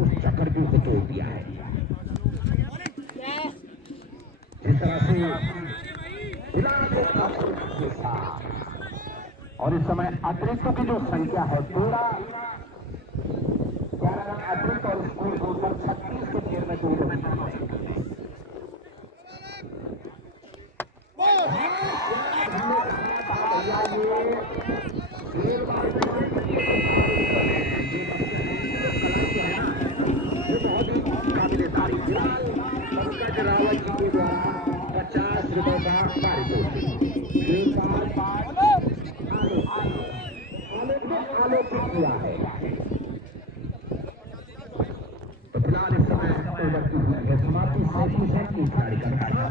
उस चक्रव्यूह को तोड़ दिया है। जिस तरह से और इस समय अतिरिक्तों की जो संख्या है 13 अतिरिक्त और स्कूल होकर 36 के घेर में दो रही है। रावत जी के द्वारा 50 रुपए का आलोकित किया है। तो फिलहाल इस समय ओवर की हुई है समाप्ति। 37 की खिलाड़ी का कार्य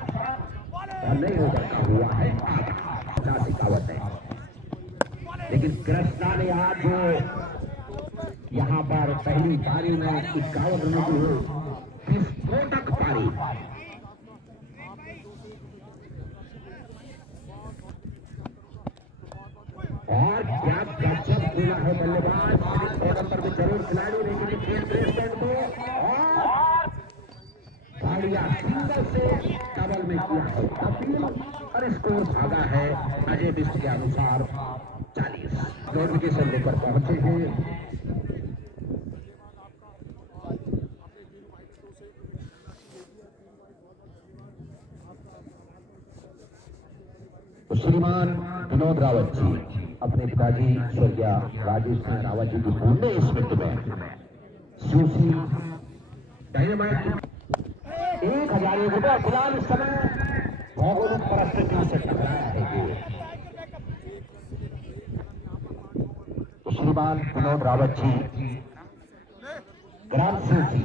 और नहीं ओवर का हुआ है 50-51 है। लेकिन कृष्णा ने आज जो यहाँ पर पहली पारी में 51 रनों की हुई विस्फोटक पारी, और क्या गजब खेला है बल्लेबाज नंबर में जरूर खिलाड़ी, लेकिन खेल प्लेसमेंट को और गाड़ियां सिंगल से डबल में किया है अपील और स्कोर भागा है अजय बिष्ट के अनुसार 40 नोटिफिकेशन लेकर पहुंचे हैं। तो श्रीमान विनोद रावत जी अपने पिताजी स्वर्गीय राजेश सिंह रावत जी की पुण्य स्मृति में सूसी डायनामाइट 1000 रुपये फिलहाल इस समय भौगोलिक परिस्थितियों से टकराया है। तो श्रीमान विनोद रावत जी ग्राम सूसी,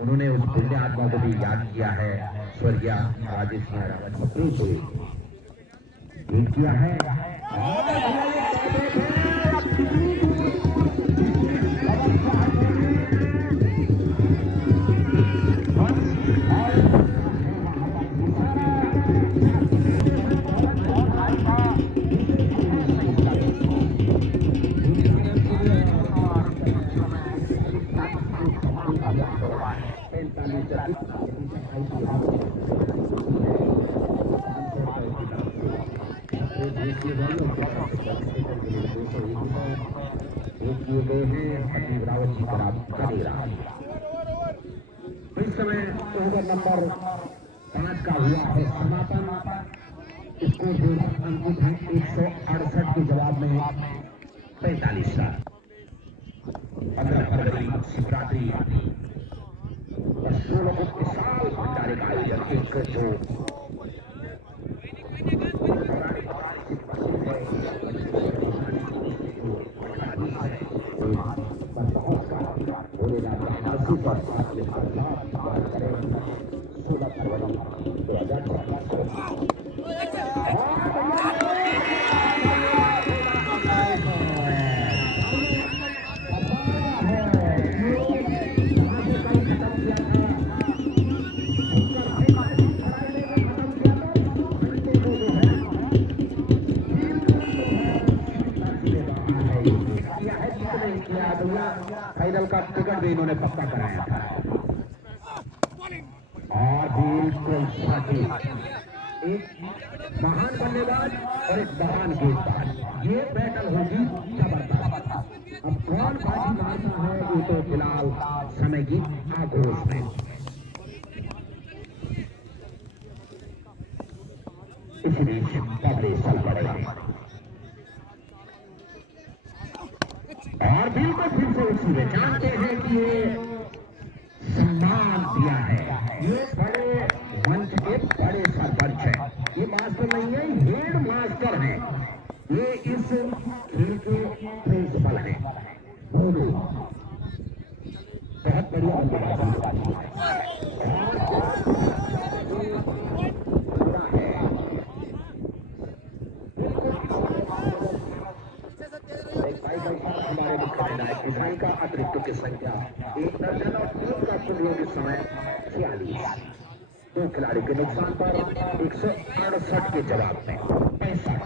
उन्होंने उस पुण्य आत्मा को भी याद किया है। स्वर्गीय राजेश सिंह रावत जी से किया है। रावत जी का नाम इस समय ओवर नंबर 5 का हुआ है समापन। स्कोर अंकित है 168 के जवाब में 45 रन। 15 फरवरी शिवरात्रि और 16 को विशाल भंडारे का आयोजन एक जो फाइनल का टिकट भी इन्होंने पक्का कराया था। और बिल्कुल सटीक एक महान बल्लेबाज और एक महान गेंदबाज, ये बैटल होगी जबरदस्त। अब कौन बाजी मारता है ये तो फिलहाल समय की आगोश में। इस बीच खबरें चल पड़े और बिल्कुल फिर से उसी में जानते हैं कि ये सम्मान दिया है। ये बड़े मंच के बड़े सरपंच है, ये मास्टर नहीं है, हेड मास्टर है, ये इस खेल के प्रिंसिपल है। बहुत बढ़िया बल्लेबाजी हमारे मुख्य निर्णायक विधायी का अतिरिक्त की संख्या 1 दर्जन और टीम का कुल योग्य समय 46। 2 खिलाड़ी के नुकसान पर 168 के जवाब में 65।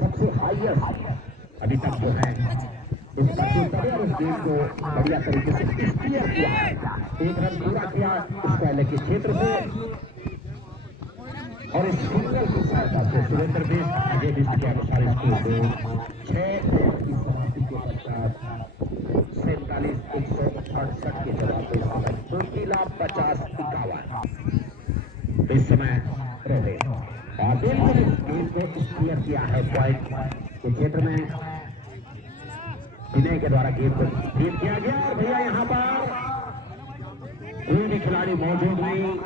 सबसे हाईएस्ट अभी तक जो है इस प्रत्युत्तर और उस गेम को बढ़िया तरीके से क्लियर किया है। एक रन पूरा किया इस पहले के क्षेत्र से और इस सिंगल की सहायता से सुरेंद्र बिष्ट अजय बिष्ट के अनुसार स्कोर को 6 ओवर की समाप्ति के पश्चात 47,168 के जवाब में 49,50,51 इस समय रहे और बिल्कुल इस गेम को क्लियर किया है पॉइंट के क्षेत्र में विनय के द्वारा गेम को फीड किया गया और भैया यहाँ पर कोई भी खिलाड़ी मौजूद नहीं।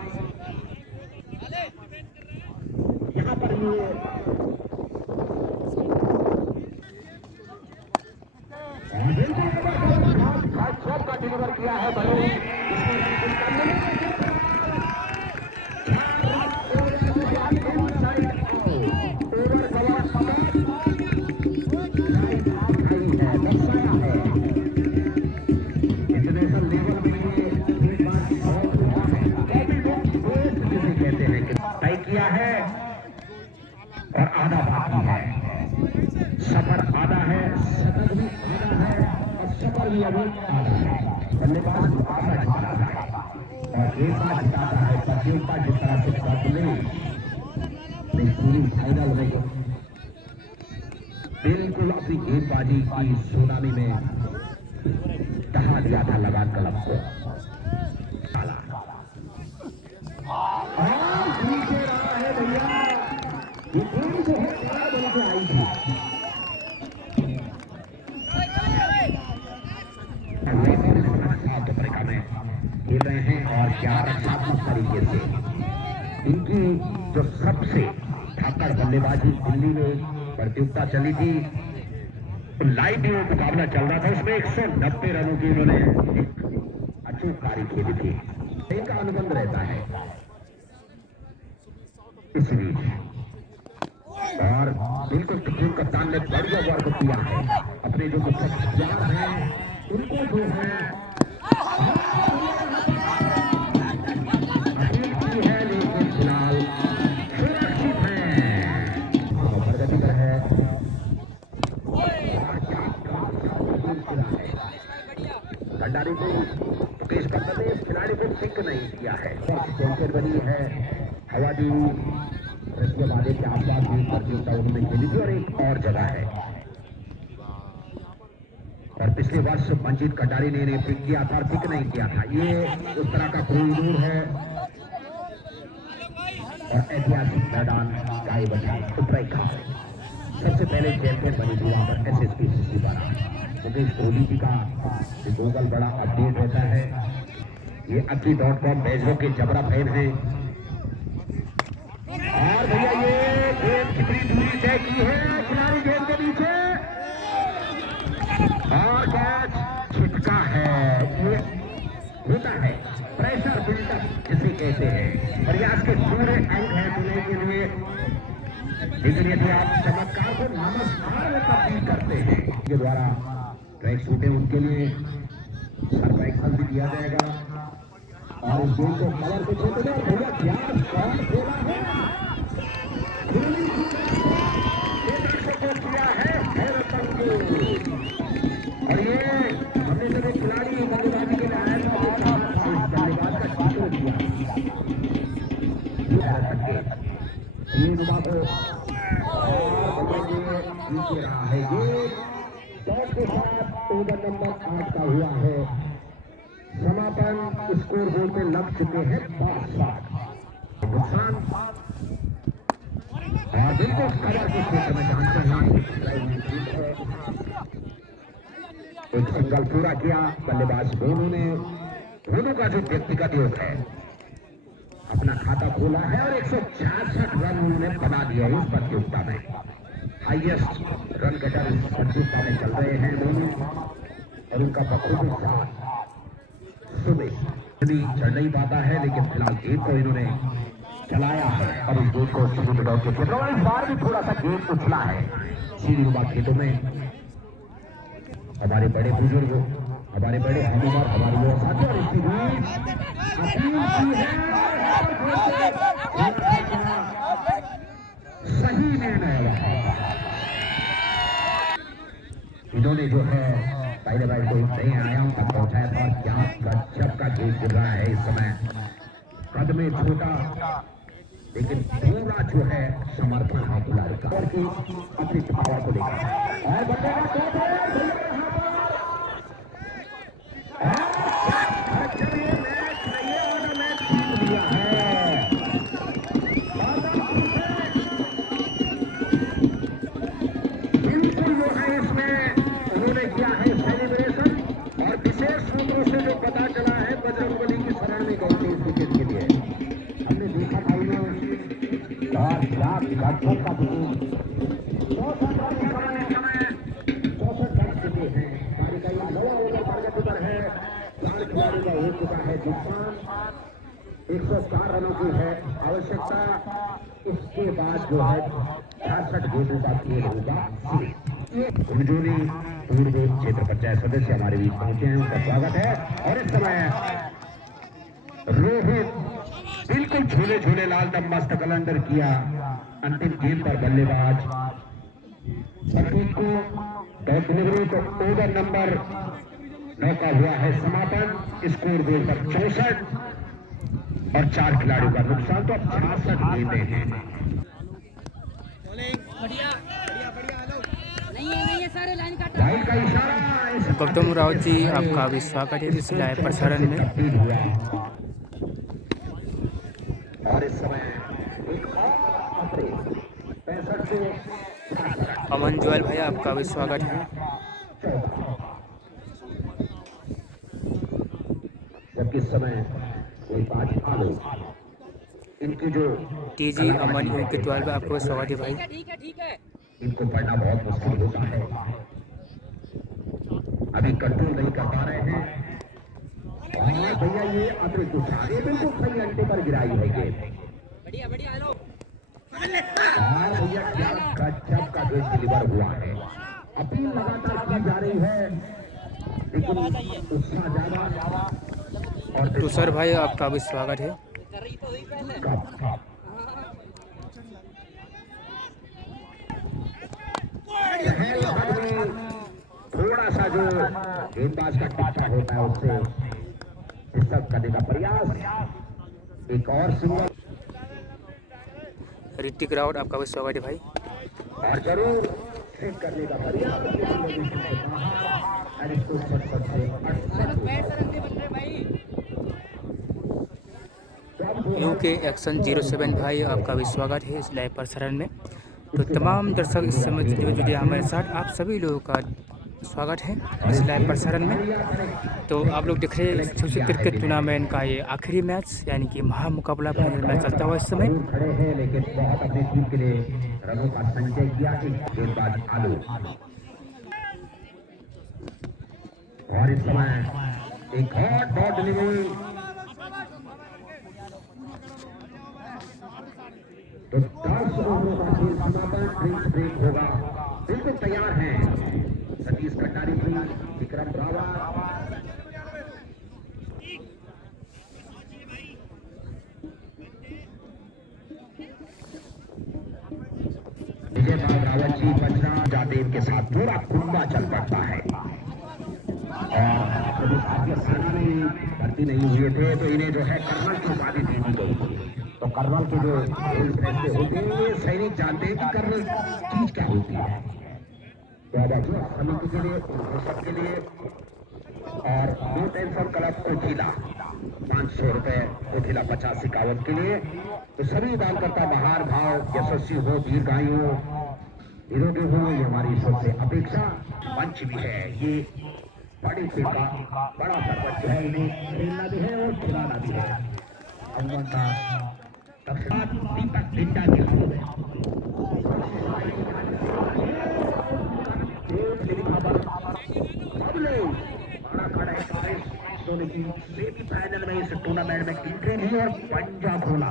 यहाँ पर ये का डिलीवर किया है भले और आधा बाकी है। सफर आधा है, शतक भी आधा है और सफर भी अभी आधा है। बल्लेबाज आधा जिताता है और गेंदबाज जिताता है। प्रतियोगिता जिस तरह से पूरी फाइनल में बिल्कुल अपनी गेंदबाजी की सुनामी में दहा दिया था लगान कलम को। ये गेम जो है बड़ा बन के आई थी अफ्रीका में खेल रहे हैं और क्या रक्षात्मक तरीके से इनकी जो सबसे धाकड़ बल्लेबाजी दिल्ली में प्रतियोगिता चली थी लाइव भी मुकाबला चल रहा था उसमें 190 रनों की इन्होंने एक अचूक पारी खेली थी। इनका अनुबंध रहता है इस बीच और बिल्कुल टीम कप्तान ने बढ़िया वर्क किया है अपने जो प्यार है उनको जो है अपील की है लेकिन फिलहाल सुरक्षित है प्रगति पर है भंडारी को मुकेश कप्तान ने इस खिलाड़ी को सिंक नहीं किया है। सेंचुरी बनी है हवा दी रशिया वाले के आसपास भी प्रतियोगिता उन्होंने खेली थी और एक और जगह है और पिछले वर्ष मंजीत कटारी ने इन्हें पिक किया था और पिक नहीं किया था। ये उस तरह का कोई दूर है और ऐतिहासिक मैदान गायबंदी उत्तराखंड सबसे पहले चैंपियन बनी थी वहां पर SSP द्वारा मुकेश कोहली जी का गूगल बड़ा अपडेट रहता है। ये अकी.com बेजों के जबरा फैन हैं और भैया ये गेंद कितनी दूरी तय की है खिलाड़ी गेंद के नीचे और कैच छिटका है। ये होता है प्रेशर बिल्डअप जिसे कहते हैं और ये आज के पूरे अंक है दुनिया के लिए लेकिन यदि आप चमत्कार को नमस्कार में तब्दील करते हैं के द्वारा ट्रैक सूट है उनके लिए सर्वाइकल भी दिया जाएगा और इस गेम को कलर के क्षेत्र में भैया क्या शॉट खेला है किया है और ये हमने जब एक खिलाड़ी बल्लेबाजी के लिए आया था बल्लेबाज का चित्र किया ये दुआ को जीत रहा है। ये टॉप के साथ ओवर नंबर 8 का हुआ है समापन स्कोर बोर्ड पे लग चुके हैं 5 नुकसान और बिल्कुल कवर के क्षेत्र में जानते हैं एक सिंगल पूरा किया बल्लेबाज दोनों का जो व्यक्तिगत योग है अपना खाता खोला है और 166 रन उन्होंने बना दिया इस प्रतियोगिता में हाईएस्ट रन गेटर इस प्रतियोगिता में चल रहे हैं दोनों और उनका बखूबी साथ सुबह चढ़ नहीं पाता है लेकिन फिलहाल गेंद को इन्होंने चलाया है और इस गेंद को सीधी मिडॉल के क्षेत्र में इस बार भी थोड़ा सा गेंद उछला है सीधी रुबा खेतों में। हमारे बड़े बुजुर्ग हमारे बड़े हमर हमारे युवा साथी और इसकी सही निर्णय इन्होंने जो है पहले बार कोई नए आयाम तक पहुंचाया था। क्या गजब का गेंद गिर रहा है इस समय, कद में छोटा लेकिन पूरा जो है समर्पण है खिलाड़ी का और की अतिरिक्त पावर को लेकर। और मैच जीत लिया है। बिल्कुल जो है इसमें उन्होंने किया है सेलिब्रेशन, और विशेष सूत्रों से जो पता चला है बजरंगबली की शरण में गए थे इस विकेट के लिए। हमने देखा था और क्या गजब का विकेट, 64 रन चुके हैं। पारी का ये 9वां ओवर टारगेट पर है। 4 खिलाड़ियों का हो चुका है नुकसान, 104 रनों की है आवश्यकता। इसके बाद जो है 66 गेंदों का खेल होगा। उर्जोनी पूर्व क्षेत्र पंचायत सदस्य हमारे बीच पहुंचे हैं, उनका स्वागत है। और इस समय रोहित बिल्कुल झूले झूले लाल दमस्त कलंदर किया अंतिम गेंद पर बल्लेबाज प्रतीक को डॉट डिलीवरी। तो ओवर नंबर 9 का हुआ है समापन। स्कोर बोर्ड पर 64 और 4 खिलाड़ियों का नुकसान। तो अब 66 गेंदें हैं। लाइन का इशारा। गौतम राउत जी आपका भी स्वागत है इस लाइव प्रसारण में। और इस समय अमन जोयल भाई आपका भी स्वागत है। जबकि इस समय कोई बात आलो इनकी जो टीजी अमन उनके 12 आपका भी स्वागत है भाई। इनको पढ़ना बहुत मुश्किल होता है, अभी कंट्रोल नहीं कर पा रहे हैं। और भैया ये अतिरिक्त उठा बिल्कुल सही अंटे पर गिराई है गेंद। बढ़िया बढ़िया हेलो। और भैया क्या गजब का गेंद डिलीवर हुआ है। अपील लगातार की जा रही है लेकिन उत्साह ज्यादा। और तुषार भाई आपका भी स्वागत है। थोड़ा सा जो गेंदबाज का टिक्का होता है उससे डिस्टर्ब करने का प्रयास। एक और सिंगल। ऋतिक राउत आपका भी स्वागत है भाई। और जरूर हिट करने का प्रयास। यूके एक्शन 07 भाई आपका भी स्वागत है इस लाइव प्रसारण में। तो तमाम दर्शक इस समय जो जुड़े हमारे साथ, आप सभी लोगों का स्वागत है इस लाइव प्रसारण में। तो आप लोग देख रहे हैं छुछी क्रिकेट टूर्नामेंट का ये आखिरी मैच यानी कि महामुकाबला फाइनल मैच चलता हुआ इस समय। खड़े हैं लेकिन बहुत अपनी टीम के लिए रनों का संचय किया। गेंदबाज आलू और इस समय एक और डॉट डिलीवरी। तो 10 ओवरों का खेल समापन। ड्रिंक्स ब्रेक होगा। बिल्कुल तैयार हैं सतीश कटारी जी, विक्रम रावत। विजय बाब रावत जी बजना जादेव के साथ पूरा कुंबा चल पड़ता है। और कभी भारतीय सेना में भर्ती नहीं हुए थे तो इन्हें जो है कर्नल की उपाधि दे दी गई थी। तो कर्नल के जो फैसले होते हैं ये सैनिक जानते हैं कि कर्नल चीज क्या होती है। समिति के लिए, के लिए और नो टेंशन क्लब कोठीला 500 रुपए, कोठीला 50-51 के लिए। तो सभी दानकर्ता बाहर भाव यशस्वी हो, दीर्घायु हो, निरोगी हो, ये हमारी सबसे अपेक्षा। मंच भी है ये बड़ी टीम का बड़ा सर्वोच्च है, इन्हें खेलना भी है और खिलाना भी है। दीपक बिंडा के सेमीफाइनल में इस टूर्नामेंट में एंट्री ली और पंजाब खोला।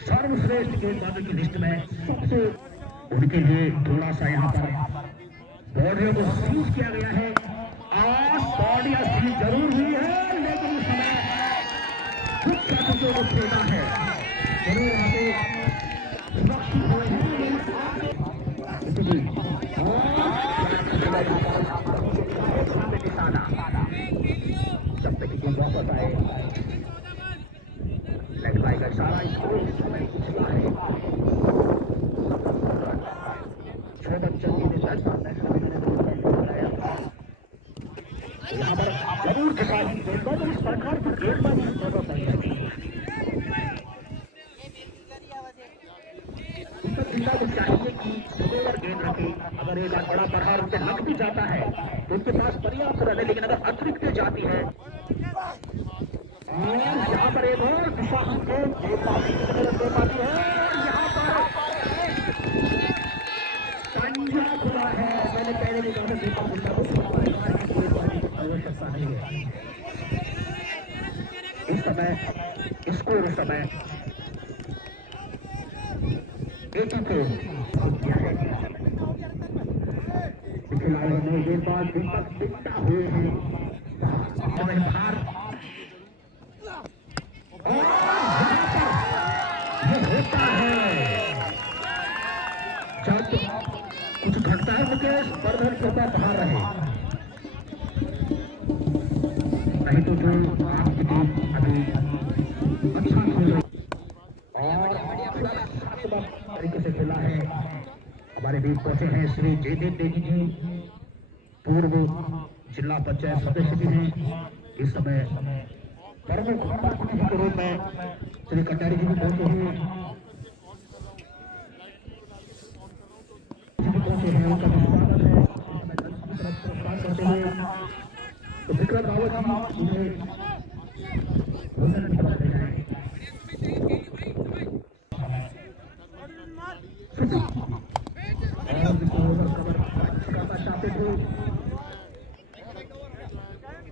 सर्वश्रेष्ठ गेंदबाजों की लिस्ट में सबसे उनके लिए थोड़ा सा यहाँ पर बॉडियों को सीज किया गया है। आज बॉडियां सीज जरूर हुई है लेकिन इस समय कुछ साथियों को खेलना है जरूर आगे सुरक्षित हुए हैं। सकते कि कोई वापस आए। लेग बाई का इशारा इसको इस समय पिछला है। 6 बच्चों की यहाँ पर जरूर दिखाई देगा तो इस प्रकार की गेंदबाजी नजर नहीं आती। जिंदा को चाहिए कि स्लोवर गेंद रखे। अगर एक बड़ा प्रहार उनके लग भी जाता है तो उनके पास पर्याप्त रन है, लेकिन अगर अतिरिक्त जाती है यहाँ पर एक और दिशा हमको गेंदबाजी कितने रन दे पाती है। यहाँ पर पंजा खुला है। मैंने पहले भी कहा दीपक जिंदा को प्रकार की गेंदबाजी की आवश्यकता नहीं है। इस समय स्कोर इस समय 84 खिलाड़ियों ने गेंदबाज दीपक दिखता हुए हैं बाहर। ये होता है जब कुछ घटता है मुकेश वर्धन कृपा बाहर रहे, नहीं तो जो आपकी टीम अभी अच्छा खेल रही और तरीके से खेला है। हमारे बीच पहुंचे हैं श्री जयदेव देवी जी, पूर्व जिला पंचायत सदस्य भी हैं, इस समय प्रमुख अतिथि के रूप में श्री कटारी जी भी पहुंचे हैं। उनका भी स्वागत है। करते हुए तो विक्रम रावत जी उन्हें भोजन करते हैं। चाहते थे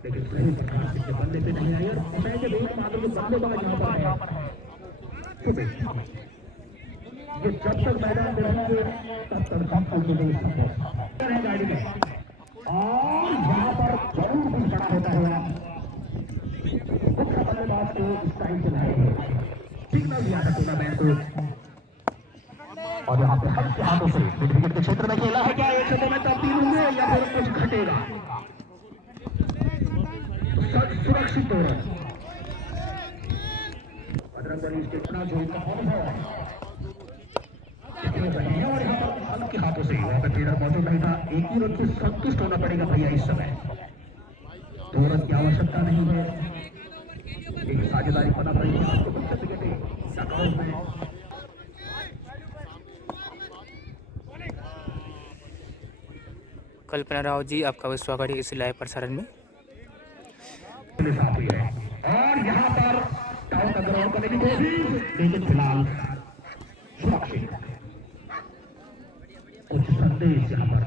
लेकिन सही प्रकार से बल्ले पे नहीं आई और मैं जब एक मात्र बल्लेबाज यहाँ पर है ये जब तक मैदान में रहेंगे तब तक हम नहीं सकते गाड़ी में। और यहाँ पर जरूर भी खड़ा होता है मुख्य बल्लेबाज को इस टाइम से लाएंगे सिग्नल दिया था टूर्नामेंट को। और यहाँ पे हल्के हाथों से विकेट के क्षेत्र में खेला है। क्या एक क्षेत्र में तब्दील होंगे या फिर कुछ घटेगा? सुरक्षित दौरान बजरंगबली स्टेशना जो इनका अनुभव है और यहाँ पर हल्के हाथों से वहां पर फील्डर मौजूद नहीं था। एक ही रन से संतुष्ट होना पड़ेगा भैया इस समय। 2 रन की आवश्यकता नहीं है, एक साझेदारी बना पड़ेगी आपको बच्चे विकेटें में। कल्पना राव जी, आपका भी स्वागत है इस लाइव प्रसारण में। और यहाँ पर टाउन का ग्राउंड करने की कोशिश, लेकिन फिलहाल सुरक्षित कुछ संदेश यहाँ पर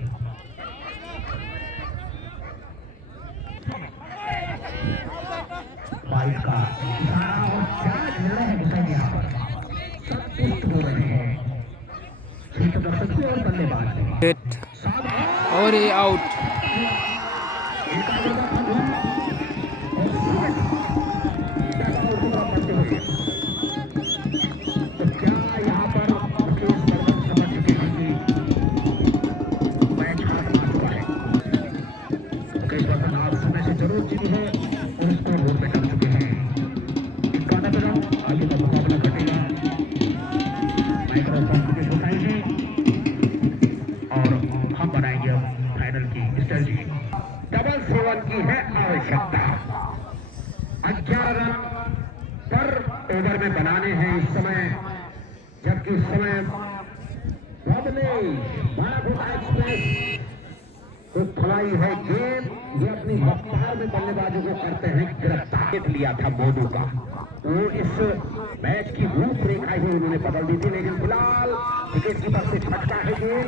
बाइक का और क्या निर्णय है विषय यहाँ पर संतुष्ट हो रहे हैं दर्शक और बल्लेबाज और ये आउट। तो क्या यहाँ पर मुकेश वर्धन समझ चुके हैं कि मैच हारना हुआ है। मुकेश वर्धन आज समय से जरूर जीती है और इसको वोट में कर चुके हैं। 91 रन आगे का मुकाबला घटेगा। माइक्रोफोन मुकेश उठाएंगे और हम बनाएंगे अब फाइनल की स्ट्रेटजी। डबल 7 की है आवश्यकता। 11 रन पर ओवर में बनाने हैं इस समय, जबकि इस समय एक्सप्रेस तो खिलाई है गेम। ये अपनी रफ्तार में बल्लेबाजों को करते हैं गिरफ्तार लिया था मोदू का, वो इस मैच की रूपरेखा ही उन्होंने बदल दी थी। लेकिन फिलहाल विकेट कीपर से छटका है गेम,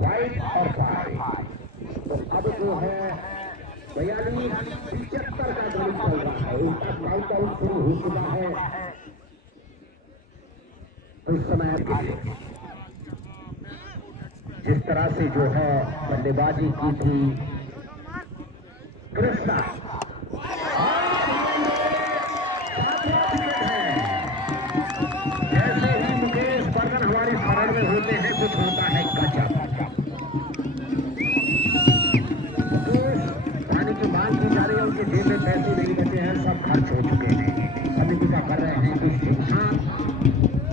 वाइड और फाइव। तो अब जो है 42-75 का गणित चल रहा है, उनका काउंटडाउन शुरू हो चुका है। इस समय जिस तरह से जो है बल्लेबाजी की थी कृष्णा, जैसे ही मुकेश वर्धन हमारी शरण में होते हैं कुछ होता है गजब। पैसे नहीं बचे हैं, सब खर्च हो चुके हैं। समिति का कर रहे हैं कुछ